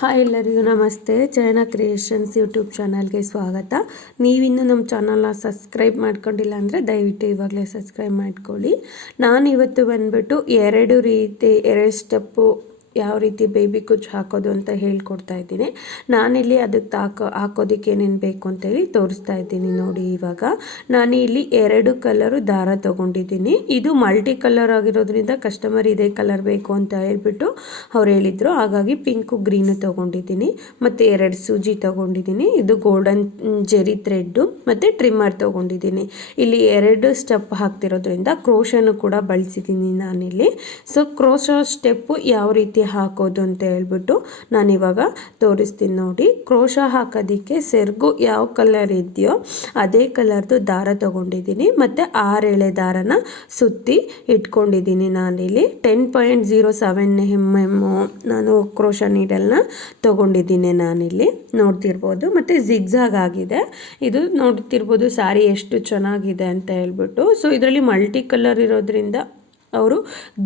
Hi ಎಲ್ಲರಿಗೂ ನಮಸ್ತೆ. China creations YouTube ಚಾನಲ್ಗೆ ಸ್ವಾಗತ. ನೀವಿನ್ನೂ ನಮ್ಮ ಚಾನಲ್ನ ಸಬ್ಸ್ಕ್ರೈಬ್ ಮಾಡ್ಕೊಂಡಿಲ್ಲ ಅಂದರೆ ದಯವಿಟ್ಟು ಇವಾಗಲೇ ಸಬ್ಸ್ಕ್ರೈಬ್ ಮಾಡ್ಕೊಳ್ಳಿ. ನಾನಿವತ್ತು ಬಂದುಬಿಟ್ಟು ಎರಡು ಸ್ಟೆಪ್ಪು ಯಾವ ರೀತಿ ಬೇಬಿ ಕುಚ್ಚು ಹಾಕೋದು ಅಂತ ಹೇಳ್ಕೊಡ್ತಾ ಇದ್ದೀನಿ. ನಾನಿಲ್ಲಿ ಅದಕ್ಕೆ ಹಾಕೋದಕ್ಕೆ ಏನೇನು ಬೇಕು ಅಂತೇಳಿ ತೋರಿಸ್ತಾ ಇದ್ದೀನಿ ನೋಡಿ. ಇವಾಗ ನಾನು ಇಲ್ಲಿ 2 ಕಲರು ದಾರ ತೊಗೊಂಡಿದ್ದೀನಿ. ಇದು ಮಲ್ಟಿ ಕಲರ್ ಆಗಿರೋದ್ರಿಂದ ಕಸ್ಟಮರ್ ಇದೇ ಕಲರ್ ಬೇಕು ಅಂತ ಹೇಳ್ಬಿಟ್ಟು ಅವ್ರು ಹೇಳಿದರು. ಹಾಗಾಗಿ ಪಿಂಕು ಗ್ರೀನು ತೊಗೊಂಡಿದ್ದೀನಿ. ಮತ್ತು 2 ಸೂಜಿ ತೊಗೊಂಡಿದ್ದೀನಿ. ಇದು ಗೋಲ್ಡನ್ ಜೆರಿ ಥ್ರೆಡ್ಡು ಮತ್ತು ಟ್ರಿಮ್ಮರ್ ತೊಗೊಂಡಿದ್ದೀನಿ. ಇಲ್ಲಿ 2 ಸ್ಟೆಪ್ ಹಾಕ್ತಿರೋದ್ರಿಂದ ಕ್ರೋಶನು ಕೂಡ ಬಳಸಿದ್ದೀನಿ ನಾನಿಲ್ಲಿ. ಸೊ ಕ್ರೋಶ ಸ್ಟೆಪ್ಪು ಯಾವ ರೀತಿ ಹಾಕೋದು ಅಂತ ಹೇಳ್ಬಿಟ್ಟು ನಾನಿವಾಗ ತೋರಿಸ್ತೀನಿ ನೋಡಿ. ಕ್ರೋಶ ಹಾಕೋದಕ್ಕೆ ಸೆರಗು ಯಾವ ಕಲರ್ ಇದೆಯೋ ಅದೇ ಕಲರ್ದು ದಾರ ತೊಗೊಂಡಿದ್ದೀನಿ. ಮತ್ತು 6 ಎಳೆ ದಾರನ ಸುತ್ತಿ ಇಟ್ಕೊಂಡಿದ್ದೀನಿ. ನಾನಿಲ್ಲಿ 10.07 mm ನಾನು ಕ್ರೋಶ ನೀಡಲ್ನ ತೊಗೊಂಡಿದ್ದೀನಿ ನಾನಿಲ್ಲಿ ನೋಡ್ತಿರ್ಬೋದು. ಮತ್ತು ಜಿಗ್ಜಾಗ್ ಆಗಿದೆ ಇದು ನೋಡ್ತಿರ್ಬೋದು. ಸಾರಿ ಎಷ್ಟು ಚೆನ್ನಾಗಿದೆ ಅಂತ ಹೇಳ್ಬಿಟ್ಟು. ಸೊ ಇದರಲ್ಲಿ ಮಲ್ಟಿ ಕಲರ್ ಇರೋದ್ರಿಂದ ಅವರು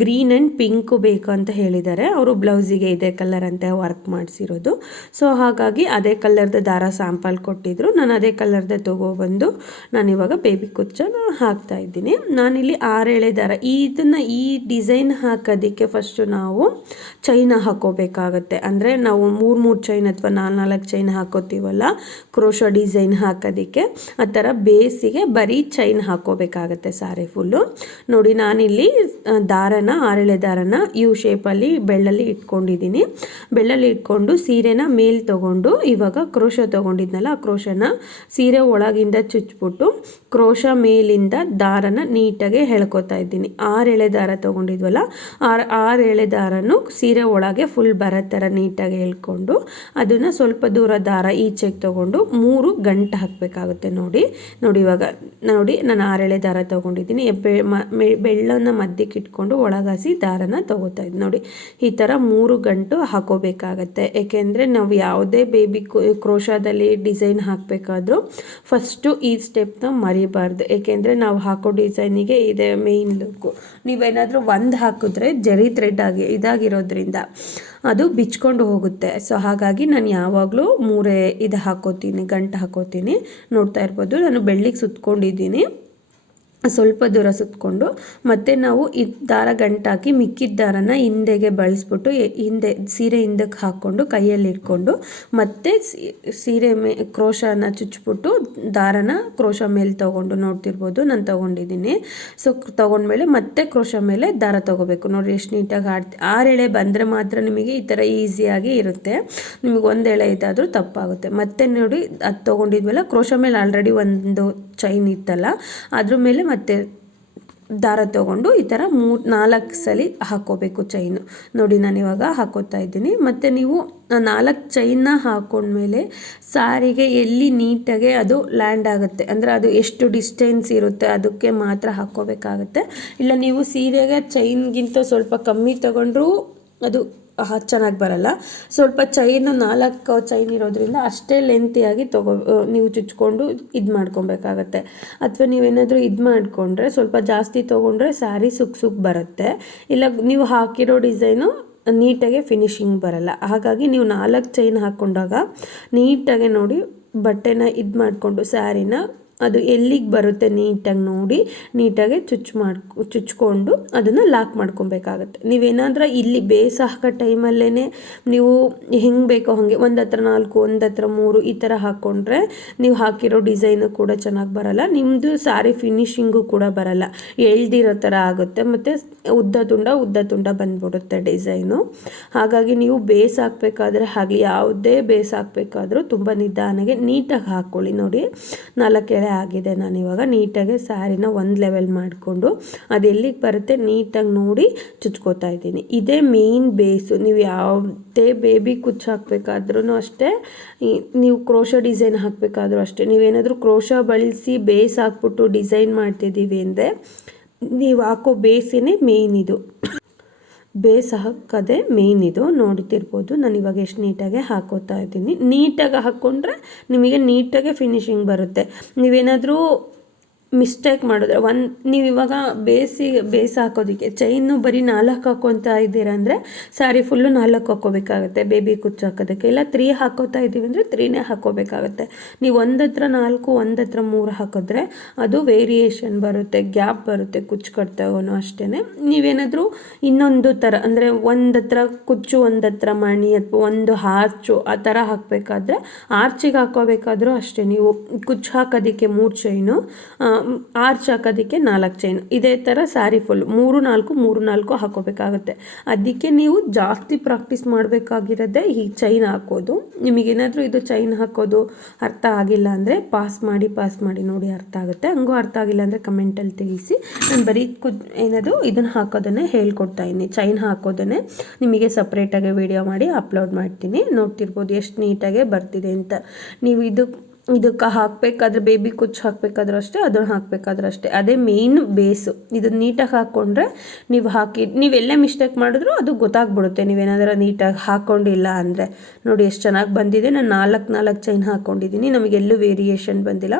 ಗ್ರೀನ್ ಆ್ಯಂಡ್ ಪಿಂಕು ಬೇಕು ಅಂತ ಹೇಳಿದ್ದಾರೆ. ಅವರು ಬ್ಲೌಸಿಗೆ ಇದೇ ಕಲರ್ ಅಂತ ವರ್ಕ್ ಮಾಡಿಸಿರೋದು. ಸೊ ಹಾಗಾಗಿ ಅದೇ ಕಲರ್ದು ದಾರ ಸ್ಯಾಂಪಲ್ ಕೊಟ್ಟಿದ್ರು. ನಾನು ಅದೇ ಕಲರ್ದೇ ತೊಗೊಬಂದು ನಾನಿವಾಗ ಬೇಬಿ ಕುಚ್ಚನ್ನು ಹಾಕ್ತಾಯಿದ್ದೀನಿ. ನಾನಿಲ್ಲಿ 6 ಎಳೆ ದಾರ ಈ ಡಿಸೈನ್ ಹಾಕೋದಕ್ಕೆ ಫಸ್ಟು ನಾವು ಚೈನ ಹಾಕೋಬೇಕಾಗತ್ತೆ. ಅಂದರೆ ನಾವು 3 ಚೈನ್ ಅಥವಾ 4 ಚೈನ್ ಹಾಕೋತೀವಲ್ಲ ಕ್ರೋಶ ಡಿಸೈನ್ ಹಾಕೋದಕ್ಕೆ, ಆ ಥರ ಬೇಸಿಗೆ ಬರೀ ಚೈನ್ ಹಾಕೋಬೇಕಾಗತ್ತೆ ಸಾರಿ ಫುಲ್ಲು ನೋಡಿ. ನಾನಿಲ್ಲಿ ದಾರನ 6 ಎಳೆ ದಾರನ ಯು ಶೇಪಲ್ಲಿ ಬೆಳ್ಳಲ್ಲಿ ಇಟ್ಕೊಂಡಿದ್ದೀನಿ. ಬೆಳ್ಳಲ್ಲಿ ಇಟ್ಕೊಂಡು ಸೀರೆನ ಮೇಲ್ ತೊಗೊಂಡು ಇವಾಗ ಕ್ರೋಶ ತೊಗೊಂಡಿದ್ನಲ್ಲ ಆ ಕ್ರೋಶನ ಸೀರೆ ಒಳಗಿಂದ ಚುಚ್ಬಿಟ್ಟು ಕ್ರೋಶ ಮೇಲಿಂದ ದಾರನ ನೀಟಾಗಿ ಎಳ್ಕೊತಾ ಇದ್ದೀನಿ. 6 ಎಳೆ ದಾರ ತೊಗೊಂಡಿದ್ವಲ್ಲ 6 ಎಳೆ ದಾರನು ಸೀರೆ ಒಳಗೆ ಫುಲ್ ಬರೋ ಥರ ನೀಟಾಗಿ ಎಳ್ಕೊಂಡು ಅದನ್ನು ಸ್ವಲ್ಪ ದೂರ ದಾರ ಈಚೆಗೆ ತೊಗೊಂಡು 3 ಗಂಟು ಹಾಕಬೇಕಾಗುತ್ತೆ ನೋಡಿ. ಇವಾಗ ನೋಡಿ ನಾನು 6 ಎಳೆ ದಾರ ತೊಗೊಂಡಿದ್ದೀನಿ. ಬೆಳ್ಳನ್ನು ಮಧ್ಯಕ್ಕೆ ಇಟ್ಕೊಂಡು ಒಳಗಾಸಿ ದಾರನ ತೊಗೋತಾ ಇದ್ದೀನಿ ನೋಡಿ. ಈ ಥರ 3 ಗಂಟು ಹಾಕೋಬೇಕಾಗತ್ತೆ. ಏಕೆಂದರೆ ನಾವು ಯಾವುದೇ ಬೇಬಿ ಕ್ರೋಶಾದಲ್ಲಿ ಡಿಸೈನ್ ಹಾಕಬೇಕಾದ್ರೂ ಫಸ್ಟು ಈ ಸ್ಟೆಪ್ನ ಮರಿಬಾರ್ದು. ಏಕೆಂದರೆ ನಾವು ಹಾಕೋ ಡಿಸೈನಿಗೆ ಇದೆ ಮೇಯ್ನ್ ಲುಕ್ಕು. ನೀವೇನಾದರೂ ಒಂದು ಹಾಕಿದ್ರೆ ಜರಿ ಥ್ರೆಡ್ ಇದಾಗಿರೋದ್ರಿಂದ ಅದು ಬಿಚ್ಕೊಂಡು ಹೋಗುತ್ತೆ. ಸೊ ಹಾಗಾಗಿ ನಾನು ಯಾವಾಗಲೂ 3 ಇದು ಹಾಕೋತೀನಿ, ಗಂಟು ಹಾಕೋತೀನಿ. ನೋಡ್ತಾ ಇರ್ಬೋದು ನಾನು ಬೆಳ್ಳಿಗೆ ಸುತ್ಕೊಂಡಿದ್ದೀನಿ. ಸ್ವಲ್ಪ ದೂರ ಸುತ್ತಕೊಂಡು ಮತ್ತೆ ನಾವು ಈ ದಾರ ಗಂಟಾಕಿ ಮಿಕ್ಕಿದ ದಾರನ ಹಿಂದೆಗೆ ಬಳಸ್ಬಿಟ್ಟು ಹಿಂದೆ ಸೀರೆ ಹಿಂದಕ್ಕೆ ಹಾಕ್ಕೊಂಡು ಕೈಯಲ್ಲಿ ಇಟ್ಕೊಂಡು ಮತ್ತೆ ಸೀರೆ ಕ್ರೋಶನ ಚುಚ್ಬಿಟ್ಟು ದಾರನ ಕ್ರೋಶ ಮೇಲೆ ತೊಗೊಂಡು ನೋಡ್ತಿರ್ಬೋದು ನಾನು ತೊಗೊಂಡಿದ್ದೀನಿ. ಸೊ ತೊಗೊಂಡ್ಮೇಲೆ ಮತ್ತೆ ಕ್ರೋಶ ಮೇಲೆ ದಾರ ತೊಗೋಬೇಕು ನೋಡಿ. ಎಷ್ಟು ನೀಟಾಗಿ 6 ಎಳೆ ಬಂದರೆ ಮಾತ್ರ ನಿಮಗೆ ಈ ಥರ ಈಸಿಯಾಗಿ ಇರುತ್ತೆ. ನಿಮಗೆ 1 ಎಳೆ ಇದಾದರೂ ತಪ್ಪಾಗುತ್ತೆ. ಮತ್ತೆ ನೋಡಿ ಅದು ತೊಗೊಂಡಿದ್ವಲ್ಲ ಕ್ರೋಶ ಮೇಲೆ ಆಲ್ರೆಡಿ ಒಂದು ಚೈನ್ ಇತ್ತಲ್ಲ ಅದ್ರ ಮೇಲೆ ಮತ್ತೆ ದಾರ ತೊಗೊಂಡು ಈ ಥರ 4 ಸಲ ಹಾಕ್ಕೋಬೇಕು ಚೈನು ನೋಡಿ. ನಾನಿವಾಗ ಹಾಕೋತಾ ಇದ್ದೀನಿ. ಮತ್ತು ನೀವು 4 ಚೈನ್ನ ಹಾಕ್ಕೊಂಡ್ಮೇಲೆ ಸಾರಿಗೆ ಎಲ್ಲಿ ನೀಟಾಗೆ ಅದು ಲ್ಯಾಂಡ್ ಆಗುತ್ತೆ ಅಂದರೆ ಅದು ಎಷ್ಟು ಡಿಸ್ಟೆನ್ಸ್ ಇರುತ್ತೆ ಅದಕ್ಕೆ ಮಾತ್ರ ಹಾಕ್ಕೋಬೇಕಾಗತ್ತೆ. ಇಲ್ಲ ನೀವು ಸೀರೆಗೆ ಚೈನ್ಗಿಂತ ಸ್ವಲ್ಪ ಕಮ್ಮಿ ತಗೊಂಡ್ರೂ ಅದು ಚೆನ್ನಾಗಿ ಬರಲ್ಲ. ಸ್ವಲ್ಪ ಚೈನು 4 ಚೈನ್ ಇರೋದ್ರಿಂದ ಅಷ್ಟೇ ಲೆಂತಿಯಾಗಿ ನೀವು ಚುಚ್ಕೊಂಡು ಇದು ಮಾಡ್ಕೊಬೇಕಾಗತ್ತೆ. ಅಥವಾ ನೀವೇನಾದರೂ ಇದು ಮಾಡಿಕೊಂಡ್ರೆ ಸ್ವಲ್ಪ ಜಾಸ್ತಿ ತೊಗೊಂಡ್ರೆ ಸ್ಯಾರಿ ಸುಕ್ ಬರುತ್ತೆ. ಇಲ್ಲ ನೀವು ಹಾಕಿರೋ ಡಿಸೈನು ನೀಟಾಗಿ ಫಿನಿಶಿಂಗ್ ಬರಲ್ಲ. ಹಾಗಾಗಿ ನೀವು 4 ಚೈನ್ ಹಾಕ್ಕೊಂಡಾಗ ನೀಟಾಗಿ ನೋಡಿ ಬಟ್ಟೆನ ಇದು ಮಾಡಿಕೊಂಡು ಸ್ಯಾರಿನ ಅದು ಎಲ್ಲಿಗೆ ಬರುತ್ತೆ ನೀಟಾಗಿ ನೋಡಿ ನೀಟಾಗಿ ಚುಚ್ಕೊಂಡು ಅದನ್ನು ಲಾಕ್ ಮಾಡ್ಕೊಬೇಕಾಗತ್ತೆ. ನೀವೇನಾದರೂ ಇಲ್ಲಿ ಬೇಸ್ ಹಾಕೋ ಟೈಮಲ್ಲೇ ನೀವು ಹೆಂಗೆ ಬೇಕೋ ಹಾಗೆ ಒಂದು ಹತ್ರ 4 ಒಂದು ಹತ್ರ 3 ಈ ಥರ ಹಾಕ್ಕೊಂಡ್ರೆ ನೀವು ಹಾಕಿರೋ ಡಿಸೈನು ಕೂಡ ಚೆನ್ನಾಗಿ ಬರಲ್ಲ. ನಿಮ್ಮದು ಸ್ಯಾರಿ ಫಿನಿಶಿಂಗು ಕೂಡ ಬರಲ್ಲ, ಎಳ್ದಿರೋ ಥರ ಆಗುತ್ತೆ. ಮತ್ತು ಉದ್ದ ತುಂಡ ಬಂದ್ಬಿಡುತ್ತೆ ಡಿಸೈನು. ಹಾಗಾಗಿ ನೀವು ಬೇಸ್ ಹಾಕಬೇಕಾದ್ರೆ ಆಗಲಿ ಯಾವುದೇ ಬೇಸ್ ಹಾಕಬೇಕಾದ್ರೂ ತುಂಬ ನಿಧಾನಗೆ ನೀಟಾಗಿ ಹಾಕ್ಕೊಳ್ಳಿ ನೋಡಿ. 4 ಎಳೆ ಆಗಿದೆ. ನಾನಿವಾಗ ನೀಟಾಗಿ ಸ್ಯಾರಿನ ಒಂದು ಲೆವೆಲ್ ಮಾಡಿಕೊಂಡು ಅದು ಎಲ್ಲಿಗೆ ಬರುತ್ತೆ ನೀಟಾಗಿ ನೋಡಿ ಚುಚ್ಕೋತಾ ಇದ್ದೀನಿ. ಇದೇ ಮೇಯ್ನ್ ಬೇಸು. ನೀವು ಯಾವುದೇ ಬೇಬಿ ಕುಚ್ಚು ಹಾಕಬೇಕಾದ್ರೂ ಅಷ್ಟೇ, ನೀವು ಕ್ರೋಶ ಡಿಸೈನ್ ಹಾಕಬೇಕಾದ್ರೂ ಅಷ್ಟೇ. ನೀವೇನಾದರೂ ಕ್ರೋಶ ಬಳಸಿ ಬೇಸ್ ಹಾಕ್ಬಿಟ್ಟು ಡಿಸೈನ್ ಮಾಡ್ತಿದ್ದೀವಿ ಅಂದರೆ ನೀವು ಹಾಕೋ ಬೇಸೇ ಮೇಯ್ನ್ ಇದು. ಬೇಸ್ ಹಾಕೋದೇ ಮೇಯ್ನ್ ಇದು ನೋಡ್ತಿರ್ಬೋದು. ನಾನು ಇವಾಗ ಎಷ್ಟು ನೀಟಾಗಿ ಹಾಕೋತಾ ಇದ್ದೀನಿ. ನೀಟಾಗಿ ಹಾಕ್ಕೊಂಡ್ರೆ ನಿಮಗೆ ನೀಟಾಗಿ ಫಿನಿಶಿಂಗ್ ಬರುತ್ತೆ. ನೀವೇನಾದರೂ ಮಿಸ್ಟೇಕ್ ಮಾಡಿದ್ರೆ ನೀವು ಇವಾಗ ಬೇಸ್ ಹಾಕೋದಕ್ಕೆ ಚೈನು ಬರೀ 4 ಹಾಕೋತಾ ಇದ್ದೀರಾ ಅಂದರೆ ಸ್ಯಾರಿ ಫುಲ್ಲು 4 ಹಾಕ್ಕೋಬೇಕಾಗುತ್ತೆ ಬೇಬಿ ಕುಚ್ಚು ಹಾಕೋದಕ್ಕೆ. ಇಲ್ಲ 3 ಹಾಕೋತಾ ಇದ್ದೀವಿ ಅಂದರೆ 3ನೇ ಹಾಕ್ಕೋಬೇಕಾಗುತ್ತೆ. ನೀವು ಒಂದತ್ರ 4 ಒಂದತ್ರ 3 ಹಾಕಿದ್ರೆ ಅದು ವೇರಿಯೇಷನ್ ಬರುತ್ತೆ, ಗ್ಯಾಪ್ ಬರುತ್ತೆ ಕುಚ್ಚು ಕಟ್ತಾಗೂ ಅಷ್ಟೇ. ನೀವೇನಾದರೂ ಇನ್ನೊಂದು ಥರ ಅಂದರೆ ಒಂದತ್ರ ಕುಚ್ಚು ಒಂದತ್ರ ಮಣಿ ಅಥವಾ ಒಂದು ಆರ್ಚು ಆ ಥರ ಹಾಕಬೇಕಾದ್ರೆ ಆರ್ಚಿಗೆ ಹಾಕೋಬೇಕಾದ್ರೂ ಅಷ್ಟೇ. ನೀವು ಕುಚ್ಚು ಹಾಕೋದಕ್ಕೆ 3 ಚೈನು, ಆರ್ಚ್ ಹಾಕೋದಕ್ಕೆ 4 ಚೈನು, ಇದೇ ಥರ ಸ್ಯಾರಿ ಫುಲ್ 3 4 3 4 ಹಾಕೋಬೇಕಾಗುತ್ತೆ. ಅದಕ್ಕೆ ನೀವು ಜಾಸ್ತಿ ಪ್ರಾಕ್ಟೀಸ್ ಮಾಡಬೇಕಾಗಿರೋದೇ ಈ ಚೈನ್ ಹಾಕೋದು. ನಿಮಗೇನಾದರೂ ಇದು ಚೈನ್ ಹಾಕೋದು ಅರ್ಥ ಆಗಿಲ್ಲ ಅಂದರೆ ಪಾಸ್ ಮಾಡಿ ನೋಡಿ ಅರ್ಥ ಆಗುತ್ತೆ. ಹಂಗೂ ಅರ್ಥ ಆಗಿಲ್ಲ ಅಂದರೆ ಕಮೆಂಟಲ್ಲಿ ತಿಳಿಸಿ. ನಾನು ಬರೀ ಏನದು ಇದನ್ನು ಹಾಕೋದನ್ನೇ ಹೇಳ್ಕೊಡ್ತಾ ಇದ್ದೀನಿ. ಚೈನ್ ಹಾಕೋದನ್ನೇ ನಿಮಗೆ ಸಪ್ರೇಟಾಗಿ ವಿಡಿಯೋ ಮಾಡಿ ಅಪ್ಲೋಡ್ ಮಾಡ್ತೀನಿ. ನೋಡ್ತಿರ್ಬೋದು ಎಷ್ಟು ನೀಟಾಗೆ ಬರ್ತಿದೆ ಅಂತ. ನೀವು ಇದಕ್ಕೆ ಹಾಕಬೇಕಾದ್ರೆ ಬೇಬಿ ಕುಚ್ಚು ಹಾಕಬೇಕಾದ್ರೂ ಅಷ್ಟೇ, ಅದನ್ನು ಹಾಕಬೇಕಾದ್ರೂ ಅಷ್ಟೇ, ಅದೇ ಮೇಯ್ನ್ ಬೇಸು. ಇದನ್ನು ನೀಟಾಗಿ ಹಾಕ್ಕೊಂಡ್ರೆ ನೀವೆಲ್ಲೇ ಮಿಸ್ಟೇಕ್ ಮಾಡಿದ್ರೂ ಅದು ಗೊತ್ತಾಗ್ಬಿಡುತ್ತೆ ನೀವೇನಾದರೂ ನೀಟಾಗಿ ಹಾಕ್ಕೊಂಡಿಲ್ಲ ಅಂದರೆ. ನೋಡಿ ಎಷ್ಟು ಚೆನ್ನಾಗಿ ಬಂದಿದೆ. ನಾನು 4 ಚೈನ್ ಹಾಕ್ಕೊಂಡಿದ್ದೀನಿ, ನಮಗೆಲ್ಲೂ ವೇರಿಯೇಷನ್ ಬಂದಿಲ್ಲ.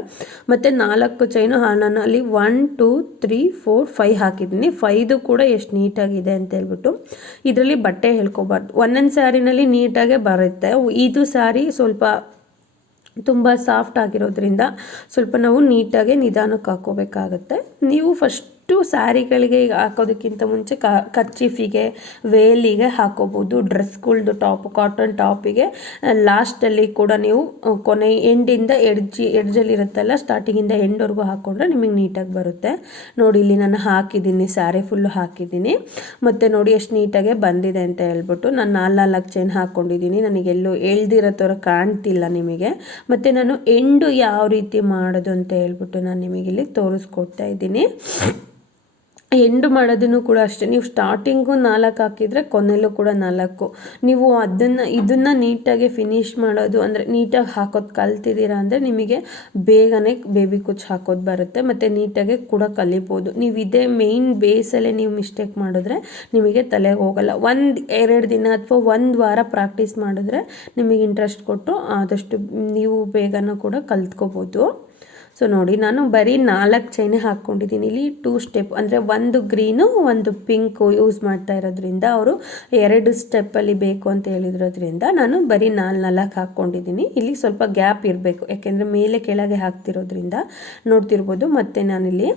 ಮತ್ತು 4 ಚೈನು ನಾನು ಅಲ್ಲಿ 1 2 3 4 5 ಹಾಕಿದ್ದೀನಿ. 5 ಕೂಡ ಎಷ್ಟು ನೀಟಾಗಿದೆ ಅಂತ ಹೇಳ್ಬಿಟ್ಟು. ಇದರಲ್ಲಿ ಬಟ್ಟೆ ಹೇಳ್ಕೊಬಾರ್ದು, ಒಂದೊಂದು ಸ್ಯಾರಿನಲ್ಲಿ ನೀಟಾಗೆ ಬರುತ್ತೆ. ಇದು ಸ್ಯಾರಿ ಸ್ವಲ್ಪ ತುಂಬ ಸಾಫ್ಟ್ ಆಗಿರೋದ್ರಿಂದ ಸ್ವಲ್ಪ ನಾವು ನೀಟಾಗಿ ನಿಧಾನಕ್ಕೆ ಹಾಕ್ಕೋಬೇಕಾಗತ್ತೆ. ನೀವು ಫಸ್ಟು ಸ್ಯಾರಿಗಳಿಗೆ ಹಾಕೋದಕ್ಕಿಂತ ಮುಂಚೆ ಕರ್ಚೀಫಿಗೆ ವೇಲಿಗೆ ಹಾಕೋಬೋದು. ಡ್ರೆಸ್ಗಳ್ದು ಟಾಪ್ ಕಾಟನ್ ಟಾಪಿಗೆ ಲಾಸ್ಟಲ್ಲಿ ಕೂಡ ನೀವು ಕೊನೆ ಎಂಡಿಂದ ಎಡ್ಜಲ್ಲಿ ಇರುತ್ತಲ್ಲ ಸ್ಟಾರ್ಟಿಂಗಿಂದ ಎಂಡ್ವರೆಗೂ ಹಾಕ್ಕೊಂಡ್ರೆ ನಿಮಗೆ ನೀಟಾಗಿ ಬರುತ್ತೆ. ನೋಡಿ ಇಲ್ಲಿ ನಾನು ಹಾಕಿದ್ದೀನಿ, ಸ್ಯಾರಿ ಫುಲ್ಲು ಹಾಕಿದ್ದೀನಿ. ಮತ್ತು ನೋಡಿ ಎಷ್ಟು ನೀಟಾಗೆ ಬಂದಿದೆ ಅಂತ ಹೇಳ್ಬಿಟ್ಟು ನಾನು 4 ಚೈನ್ ಹಾಕ್ಕೊಂಡಿದ್ದೀನಿ. ನನಗೆಲ್ಲೂ ಎಳ್ದಿರೋ ಥರ ಕಾಣ್ತಿಲ್ಲ ನಿಮಗೆ. ಮತ್ತು ನಾನು ಎಂಡು ಯಾವ ರೀತಿ ಮಾಡೋದು ಅಂತ ಹೇಳ್ಬಿಟ್ಟು ನಾನು ನಿಮಗಿಲ್ಲಿ ತೋರಿಸ್ಕೊಡ್ತಾ ಇದ್ದೀನಿ. ಎಂಡು ಮಾಡೋದನ್ನು ಕೂಡ ಅಷ್ಟೇ, ನೀವು ಸ್ಟಾರ್ಟಿಂಗು 4 ಹಾಕಿದರೆ ಕೊನೆಯಲ್ಲೂ ಕೂಡ 4. ನೀವು ಇದನ್ನು ನೀಟಾಗಿ ಫಿನಿಶ್ ಮಾಡೋದು ಅಂದರೆ ನೀಟಾಗಿ ಹಾಕೋದು ಕಲ್ತಿದ್ದೀರಾ ಅಂದರೆ ನಿಮಗೆ ಬೇಗನೆ ಬೇಬಿ ಕುಚ್ಚು ಹಾಕೋದು ಬರುತ್ತೆ. ಮತ್ತು ನೀಟಾಗಿ ಕೂಡ ಕಲಿಬೋದು. ನೀವು ಇದೇ ಮೇಯ್ನ್ ಬೇಸಲ್ಲೇ ನೀವು ಮಿಸ್ಟೇಕ್ ಮಾಡಿದ್ರೆ ನಿಮಗೆ ತಲೆಗೆ ಹೋಗಲ್ಲ. 1-2 ದಿನ ಅಥವಾ 1 ವಾರ ಪ್ರಾಕ್ಟೀಸ್ ಮಾಡಿದ್ರೆ ನಿಮಗೆ ಇಂಟ್ರೆಸ್ಟ್ ಕೊಟ್ಟು ಆದಷ್ಟು ನೀವು ಬೇಗನೆ ಕೂಡ ಕಲ್ತ್ಕೋಬೋದು. ಸೊ ನೋಡಿ ನಾನು ಬರೀ 4 ಚೈನೇ ಹಾಕ್ಕೊಂಡಿದ್ದೀನಿ. ಇಲ್ಲಿ 2 ಸ್ಟೆಪ್ ಅಂದರೆ ಒಂದು ಗ್ರೀನು ಒಂದು ಪಿಂಕು ಯೂಸ್ ಮಾಡ್ತಾ ಇರೋದ್ರಿಂದ ಅವರು 2 ಸ್ಟೆಪ್ಪಲ್ಲಿ ಬೇಕು ಅಂತ ಹೇಳಿರೋದ್ರಿಂದ ನಾನು ಬರೀ 4 ಹಾಕ್ಕೊಂಡಿದ್ದೀನಿ. ಇಲ್ಲಿ ಸ್ವಲ್ಪ ಗ್ಯಾಪ್ ಇರಬೇಕು, ಯಾಕೆಂದರೆ ಮೇಲೆ ಕೆಳಗೆ ಹಾಕ್ತಿರೋದ್ರಿಂದ ನೋಡ್ತಿರ್ಬೋದು. ಮತ್ತು ನಾನಿಲ್ಲಿ